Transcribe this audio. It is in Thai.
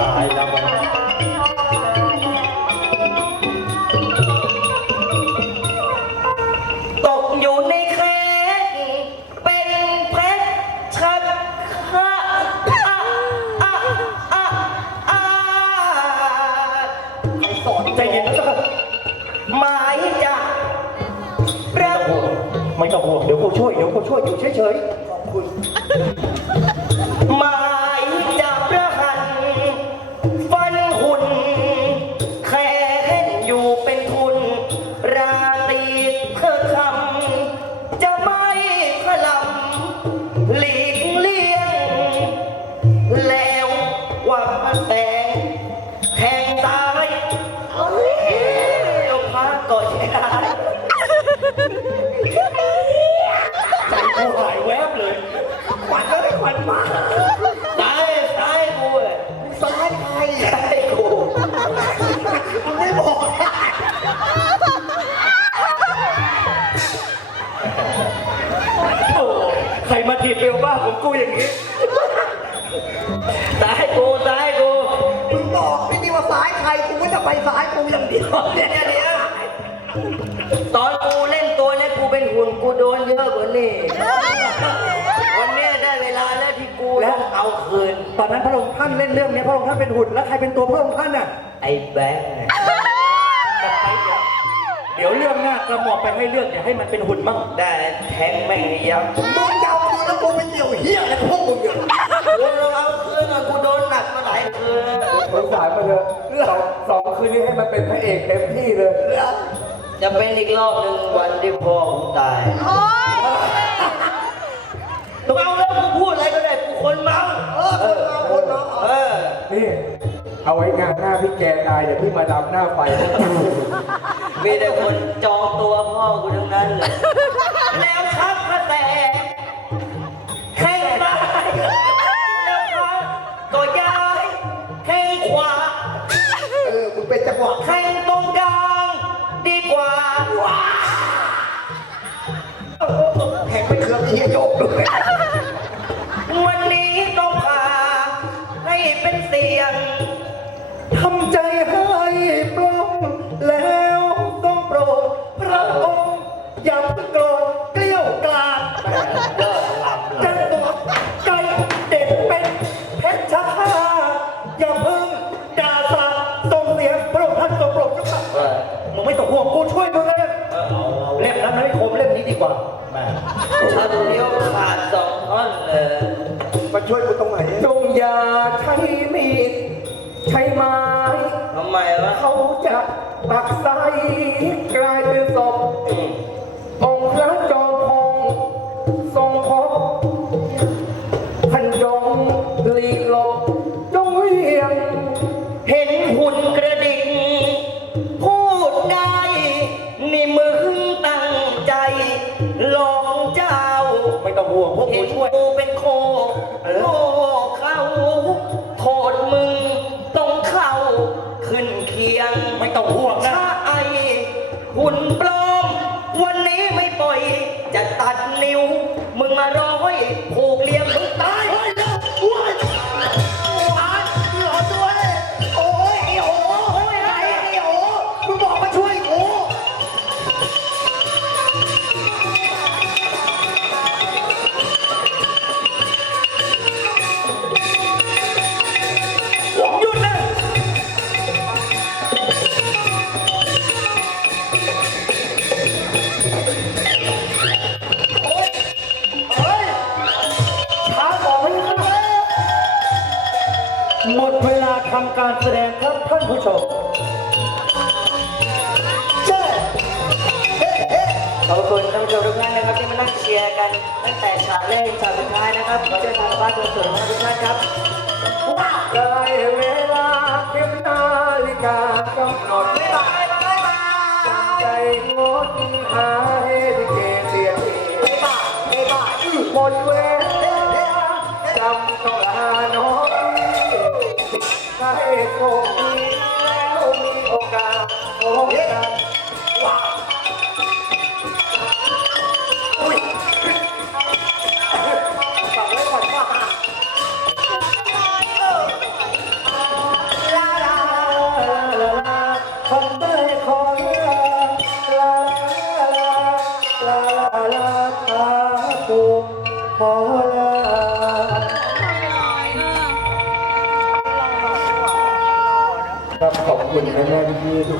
ตายแล้วมึงตกอยู่ในแคสเป็นเพชรชัดอะอะอะอะอะสอนใจเย็นนะหมายจะรักไม่ต้องห่วงเดี๋ยวกูช่วย เดี๋ยวกูช่วยอยู่เฉยขอบคุณำ ใครมาถีบเบลบ้าของกูอย่างนี้ ตายกูตายกูมึงบอกไม่ดีว่าซ้ายใครกูก็จะไปซ้ายกูอย่างเดียวเดี๋ยวเดี๋ยวเดี๋ยวตอนกูเล่นตัวเนี้กูเป็นหุ่นกูโดนเยอะกว่านี่วันเนี้ยได้เวลาแล้วที่กูต้องเอาคืน ตอนนั้นพระองค์ท่านเล่นเรื่องนี้พระองค์ท่านเป็นหุ่นแล้วใครเป็นตัวพระองค์ท่านน่ะไอ้แบงค์เดี๋ยวเรื่องหน้ากระหม่อมไปให้เรื่องอย่าให้มันเป็นหุ่นมั่งได้แทงแม่งให้ยับมึงจะเอา กูแล้วกูไปเกี่ยวเหี้ยอะไรพวกมึงเนี่ยกูเอาคืนอะกูโดนหนักมาหลายคืนสงสารมาเถอะสองสองคืนนี้ให้มันเป็นพระเอกเต็มที่เลย จะเป็นอีกรอบหนึ่งวันที่พ่อกูตายต้องเอาแล้วกูพูดอะไรก็ได้กูคนเมาเออคนมาคนมาเออนี่ เอาไว้งานหน้าพี่แกตายเดี๋ยวพี่มาดำหน้าไฟ มีแต่คนจองตัวพ่อกูทั้งนั้นเลยแล้ว เป็นเสียงทำใจให้ปลงแล้วต้องโปรดพระองค์อย่าโกรธเกลี้ยวกล่อมจะตัวใจเด็ดเป็นเพชรชาอย่าเพิ่งด่าสาส่งเสียงพระองค์ท่านทรงโปรดเจ้าค่ะมึงไม่ต้องห่วงกูช่วยมึงเลยเล่มนั้นให้คมเล่มนี้ดีกว่าฉันเลี้ยวขาดสองท่อนเลยมาช่วยกูตรงไหนจงอย่า ใช้มีดใช้ไม้ทำไมวะเขาจะตักใสกลายเป็นศพองค์พระจอมพงทรงพบท่านจงหลีกหลบจงเวียงเห็นหุ่นกระดิ่งพูดได้นี่มึงตั้งใจหลอกเจ้า ไม่ต้องห่วงพวกเห็ โทษมึงต้องเข้าขึ้นเคียง ไม่ต้องห่วงนะ ถ้าไอหุ่นปลอม วันนี้ไม่ปล่อย จะตัดนิ้ว มึงมาร้อย ทำการแสดงครับท่านผู้ชมเจ้เฮ้เฮ้ขอบคุณท่านผู้ชมทุกท่านนะครับที่มานั่งเชียร์กัน ตั้งแต่ฉากแรกจนฉากสุดท้ายนะครับขอเชิญทางบ้านคนสวยทุกท่านครับได้เวลาเข็มนาฬิกากำหนดบ๊ายบายบ๊ายบายใจงดหา สโอกาสว้าวอุ้ยฝากไว้ก่อนว่าได้ขอลาลาลาลาลาลาปูขอลา ครับขอบคุณนะแม่พี่ๆทุก